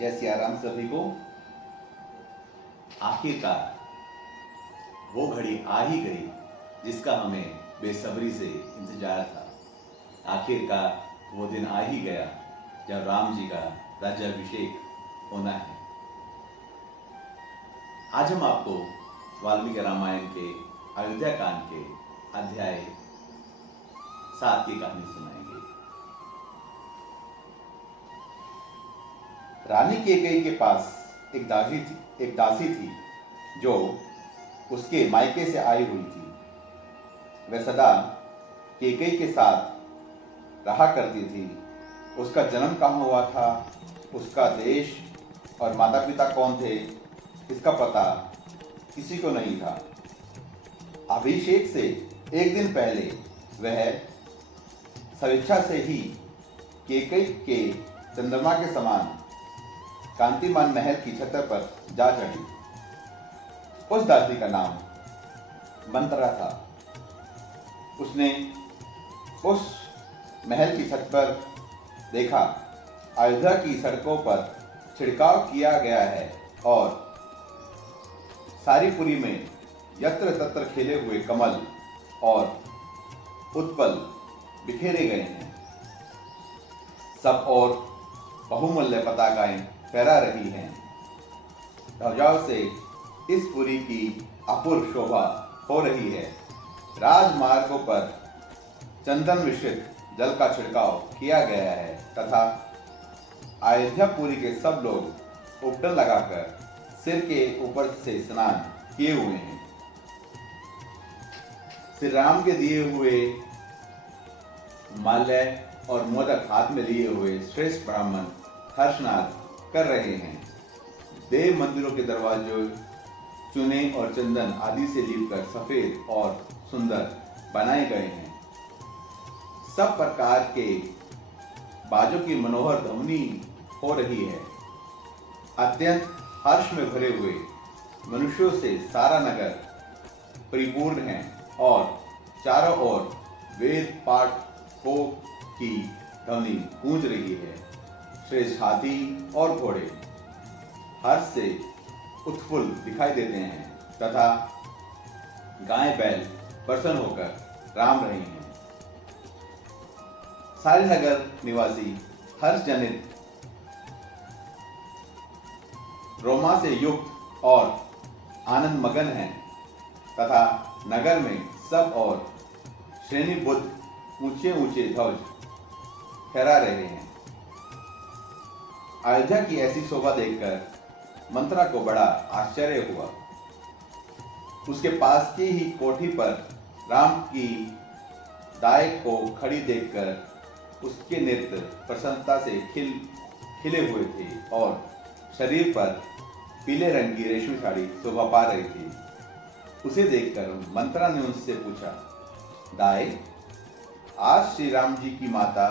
जय सिया राम सभी को। आखिरकार वो घड़ी आ ही गई जिसका हमें बेसब्री से इंतजार था। आखिरकार वो दिन आ ही गया जब राम जी का राज्याभिषेक होना है। आज हम आपको वाल्मीकि रामायण के अयोध्या कांड के अध्याय 7 की कहानी सुनाएंगे। रानी कैकेयी के पास एक दासी थी जो उसके मायके से आई हुई थी। वह सदा कैकेयी के साथ रहा करती थी। उसका जन्म कहाँ हुआ था, उसका देश और माता पिता कौन थे, इसका पता किसी को नहीं था। अभिषेक से एक दिन पहले वह स्वेच्छा से ही कैकेयी के चंद्रमा के समान कांतिमान महल की छत पर जा चढ़ी। उस दासी का नाम मंत्रा था। उसने उस महल की छत पर देखा अयोध्या की सड़कों पर छिड़काव किया गया है और सारी पुरी में यत्र तत्र खिले हुए कमल और उत्पल बिखेरे गए हैं। सब और बहुमूल्य पताकाएं फहरा रही हैं। ध्वजाओं से इस पुरी की अपूर्व शोभा हो रही है। राजमार्गों पर चंदन मिश्रित जल का छिड़काव किया गया है तथा अयोध्यापुरी के सब लोग उपटन लगाकर सिर के ऊपर से स्नान किए हुए हैं। श्री राम के दिए हुए माल्य और मोदक हाथ में लिए हुए श्रेष्ठ ब्राह्मण हर्षनाद कर रहे हैं। देव मंदिरों के दरवाजे चूने और चंदन आदि से लीपकर सफेद और सुंदर बनाए गए हैं। सब प्रकार के बाजों की मनोहर ध्वनि हो रही है। अत्यंत हर्ष में भरे हुए मनुष्यों से सारा नगर परिपूर्ण है और चारों ओर वेद पाठों की ध्वनि गूंज रही है। श्रेष्ठ हाथी और घोड़े हर्ष से उत्फुल्ल दिखाई देते हैं तथा गाय बैल प्रसन्न होकर राम रहे हैं। सारे नगर निवासी हर्ष जनित रोमा से युक्त और आनंद मगन हैं तथा नगर में सब और श्रेणीबद्ध ऊंचे ऊंचे ध्वज फहरा रहे हैं। अयोध्या की ऐसी शोभा देखकर मंत्रा को बड़ा आश्चर्य हुआ। उसके पास की ही कोठी पर राम की दाई को खड़ी देखकर उसके नेत्र प्रसन्नता से खिले हुए थे और शरीर पर पीले रंग की रेशमी साड़ी शोभा पा रही थी। उसे देखकर मंत्रा ने उससे पूछा, दाई, आज श्री राम जी की माता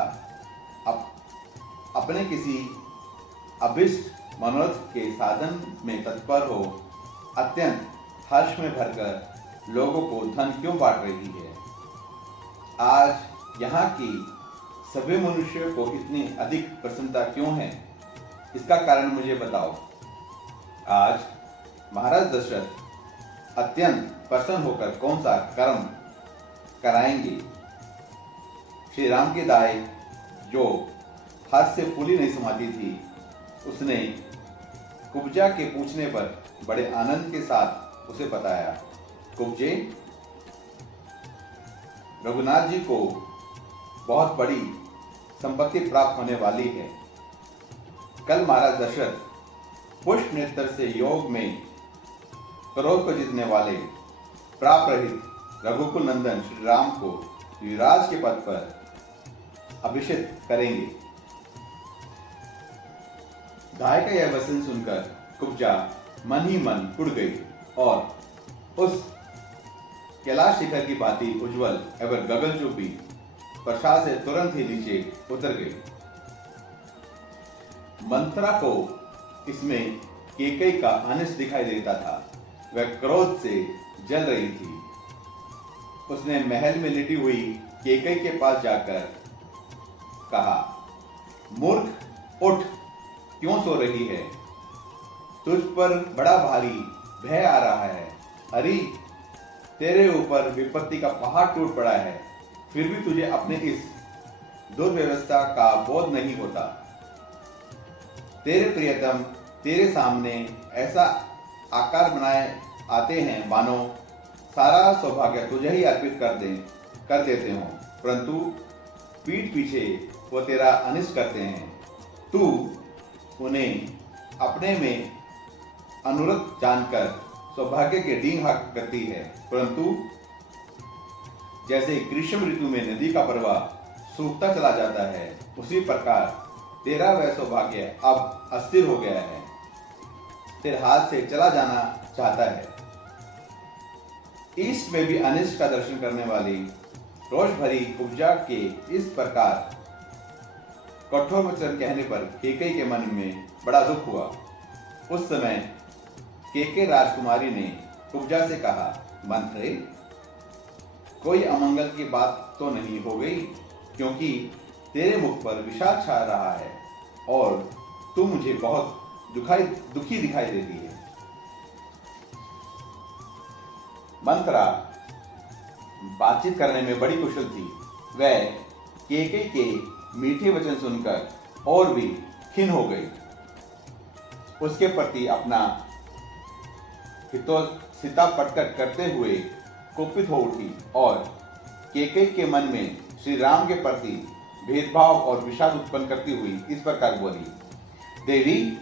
अपने किसी अभिष्ट मनोरथ के साधन में तत्पर हो अत्यंत हर्ष में भरकर लोगों को धन क्यों बांट रही है? आज यहाँ की सभी मनुष्यों को इतनी अधिक प्रसन्नता क्यों है? इसका कारण मुझे बताओ। आज महाराज दशरथ अत्यंत प्रसन्न होकर कौन सा कर्म कराएंगे? श्री राम की दाई जो हाथ से फूली नहीं समाती थी, उसने कुब्जा के पूछने पर बड़े आनंद के साथ उसे बताया, कुब्जे, रघुनाथ जी को बहुत बड़ी संपत्ति प्राप्त होने वाली है। कल महाराज दशरथ पुष्प नेत्र से योग में क्रोध को जीतने वाले प्राप रहित रघुकुल नंदन श्री राम को युवराज के पद पर अभिषेक करेंगे। दाई का यह वचन सुनकर कुब्जा मन ही मन उड़ गई और उस कैलाश शिखर की भांति उज्जवल एवं गगनचुंबी प्रसाद से तुरंत ही नीचे उतर गई। मंत्रा को इसमें कैकेयी का अनिष्ट दिखाई देता था। वह क्रोध से जल रही थी। उसने महल में लेटी हुई कैकेयी के पास जाकर कहा, मूर्ख, उठ, क्यों सो रही है? तुझ पर बड़ा भारी भय आ रहा है। अरे, तेरे ऊपर विपत्ति का पहाड़ टूट पड़ा है, फिर भी तुझे अपने इस दुर्व्यवस्था का बोध नहीं होता। तेरे प्रियतम तेरे सामने ऐसा आकार बनाए आते हैं मानो सारा सौभाग्य तुझे ही अर्पित कर देते हो, परंतु पीठ पीछे वो तेरा अनिष्ट करते हैं। तू उन्हें अपने में अनुरक्त जानकर सौभाग्य के डींग हाँक करती है, परंतु जैसे ग्रीष्म ऋतु में नदी का प्रवाह सूखता चला जाता है, उसी प्रकार तेरा वह सौभाग्य अब अस्थिर हो गया है, तेरे हाथ से चला जाना चाहता है। ईस्ट में भी अनिष्ट का दर्शन करने वाली रोष भरी कुब्जा के इस प्रकार कठोर वचन कहने पर केकई के मन में बड़ा दुख हुआ। उस समय केके राजकुमारी ने कुब्जा से कहा, मंथरे, कोई अमंगल की बात तो नहीं हो गई, क्योंकि तेरे मुख पर विषाद छा रहा है और तू मुझे बहुत दुखी दिखाई देती है। मंत्रा बातचीत करने में बड़ी कुशल थी। वह केके के मीठे वचन सुनकर और भी खिन्न हो गई। उसके प्रति अपना हितोषिता प्रकट करते हुए कुपित हो उठी और केके के मन में श्री राम के प्रति भेदभाव और विषाद उत्पन्न करती हुई इस प्रकार बोली, देवी,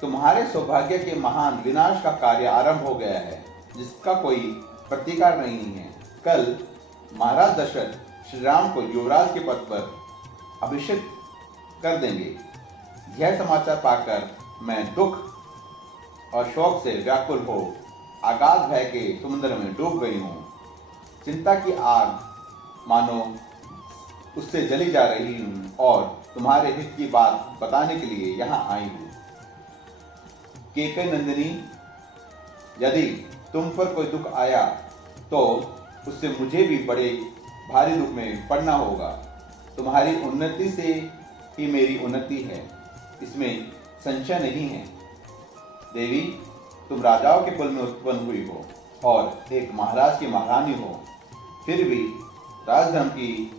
तुम्हारे सौभाग्य के महान विनाश का कार्य आरंभ हो गया है, जिसका कोई प्रतिकार नहीं है। कल महाराज दशरथ श्री राम को युवराज के पद पर अभिषेक कर देंगे। यह समाचार पाकर मैं दुख और शोक से व्याकुल हो आगाध भय के समुद्र में डूब गई हूँ। चिंता की आग मानो उससे जली जा रही हूँ और तुम्हारे हित की बात बताने के लिए यहाँ आई हूँ। केकई नंदिनी, यदि तुम पर कोई दुख आया तो उससे मुझे भी बड़े भारी दुख में पड़ना होगा। तुम्हारी उन्नति से ही मेरी उन्नति है, इसमें संशय नहीं है। देवी, तुम राजाओं के कुल में उत्पन्न हुई हो और एक महाराज की महारानी हो, फिर भी राजधर्म की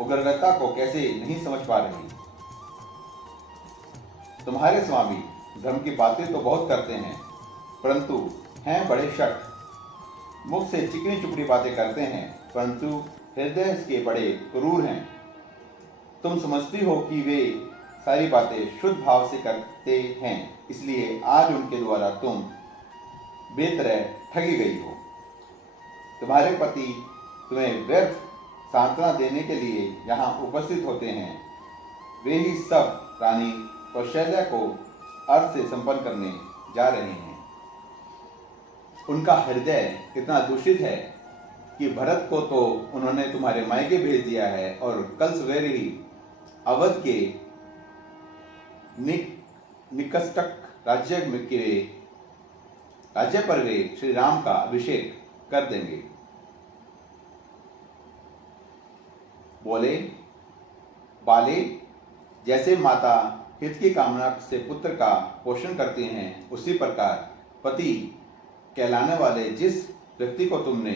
उग्रता को कैसे नहीं समझ पा रही? तुम्हारे स्वामी धर्म की बातें तो बहुत करते हैं, परंतु हैं बड़े शठ। मुख से चिकनी चुपड़ी बातें करते हैं, परंतु हृदय के बड़े क्रूर हैं। तुम समझती हो कि वे सारी बातें शुद्ध भाव से करते हैं, इसलिए आज उनके द्वारा तुम बेतरह ठगी गई हो। तुम्हारे पति तुम्हें व्यर्थ सांत्वना देने के लिए यहाँ उपस्थित होते हैं। वे ही सब रानी कौशल्या को अर्थ से संपन्न करने जा रहे हैं। उनका हृदय इतना दूषित है कि भरत को तो उन्होंने तुम्हारे मायके भेज दिया है और कल सवेरे ही अवध के निकटक राज्य पर वे श्री राम का अभिषेक कर देंगे। बोले, बाले, जैसे माता हित की कामना से पुत्र का पोषण करती हैं, उसी प्रकार पति कहलाने वाले जिस व्यक्ति को तुमने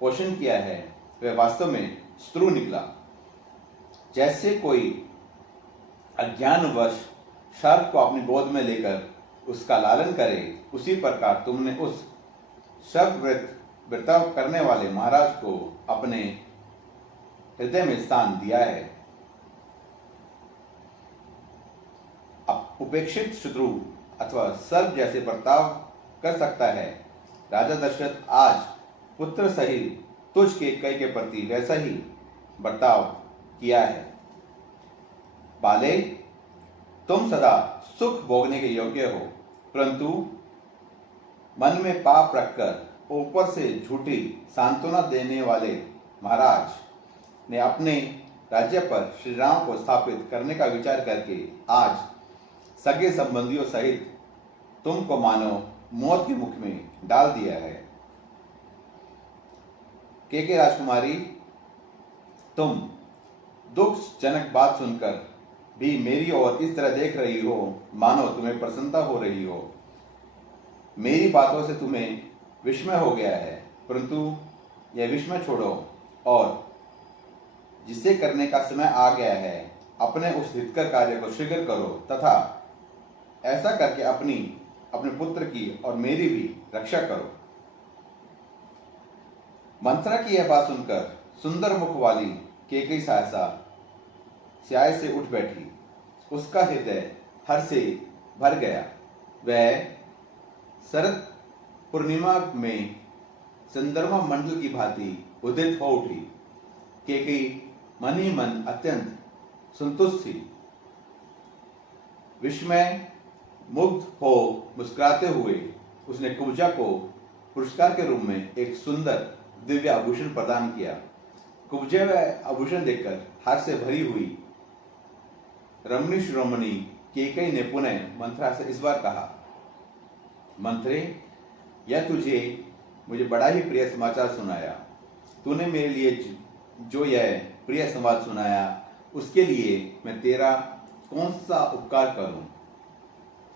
पोषण किया है वह वास्तव में शत्रु निकला। जैसे कोई अज्ञानवश सर्प को अपनी गोद में लेकर उसका लालन करे, उसी प्रकार तुमने उस सर्पवृत बर्ताव करने वाले महाराज को अपने हृदय में स्थान दिया है। अब उपेक्षित शत्रु अथवा सर्प जैसे बर्ताव कर सकता है। राजा दशरथ आज पुत्र सहित तुझ केकई के प्रति वैसा ही बर्ताव किया है। बाले, तुम सदा सुख भोगने के योग्य हो, परंतु मन में पाप रखकर ऊपर से झूठी सांत्वना देने वाले महाराज ने अपने राज्य पर श्री राम को स्थापित करने का विचार करके आज सगे संबंधियों सहित तुमको मानो मौत के मुख में डाल दिया है। केके राजकुमारी, तुम दुखजनक बात सुनकर भी मेरी ओर इस तरह देख रही हो मानो तुम्हें प्रसन्नता हो रही हो। मेरी बातों से तुम्हें विस्मय हो गया है, परंतु यह विस्मय छोड़ो और जिसे करने का समय आ गया है अपने उस हितकर कार्य को शीघ्र करो तथा ऐसा करके अपने पुत्र की और मेरी भी रक्षा करो। मंथरा की यह बात सुनकर सुंदर मुख वाली कैकेयी सहसा स्याय से उठ बैठी। उसका हृदय हर्ष से भर गया। वह शरद पूर्णिमा में चंद्रमा मंडल की भांति उदित हो उठी। कैकेयी मन ही मन अत्यंत संतुष्ट थी। विस्मय मुग्ध हो मुस्कुराते हुए उसने कुब्जा को पुरस्कार के रूप में एक सुंदर दिव्य आभूषण प्रदान किया। कुब्जे में आभूषण देखकर हर्ष से भरी हुई रमणी शिरोमणि कैकेयी ने पुनः मंथरा से इस बार कहा, मंथरे, यह तुझे मुझे बड़ा ही प्रिय समाचार सुनाया। तूने मेरे लिए जो यह प्रिय संवाद सुनाया उसके लिए मैं तेरा कौन सा उपकार करूं।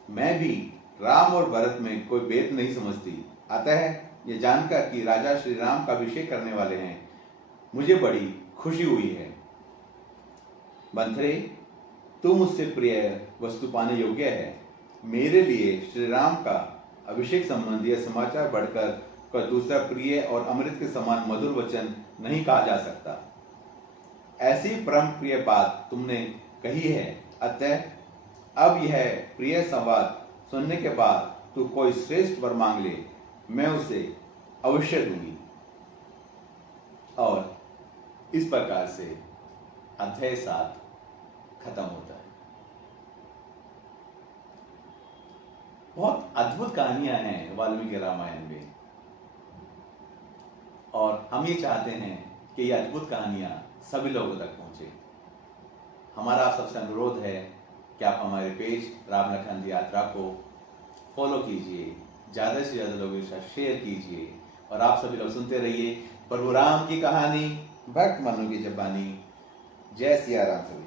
मैं भी राम और भरत में कोई भेद नहीं समझती, अतः ये जानकर कि राजा श्री राम का अभिषेक करने वाले हैं मुझे बड़ी खुशी हुई है। मंथरे, तू मुझसे प्रिय वस्तु पाने योग्य है। मेरे लिए श्री राम का अभिषेक संबंधी यह समाचार बढ़कर कोई दूसरा प्रिय और अमृत के समान मधुर वचन नहीं कहा जा सकता। ऐसी परम प्रिय बात तुमने कही है, अतः अब यह प्रिय संवाद सुनने के बाद तू कोई श्रेष्ठ वर मांग ले, मैं उसे अवश्य दूंगी। और इस प्रकार से अध्याय 7 खत्म होता है। बहुत अद्भुत कहानियां हैं वाल्मीकि रामायण में और हम ये चाहते हैं कि ये अद्भुत कहानियां सभी लोगों तक पहुंचे। हमारा आप सबसे अनुरोध है कि आप हमारे पेज राम लखन यात्रा को फॉलो कीजिए, ज़्यादा से ज़्यादा लोगों के साथ शेयर कीजिए और आप सभी लोग सुनते रहिए प्रभु राम की कहानी भक्त मनु की जबानी। जय सिया राम सभी।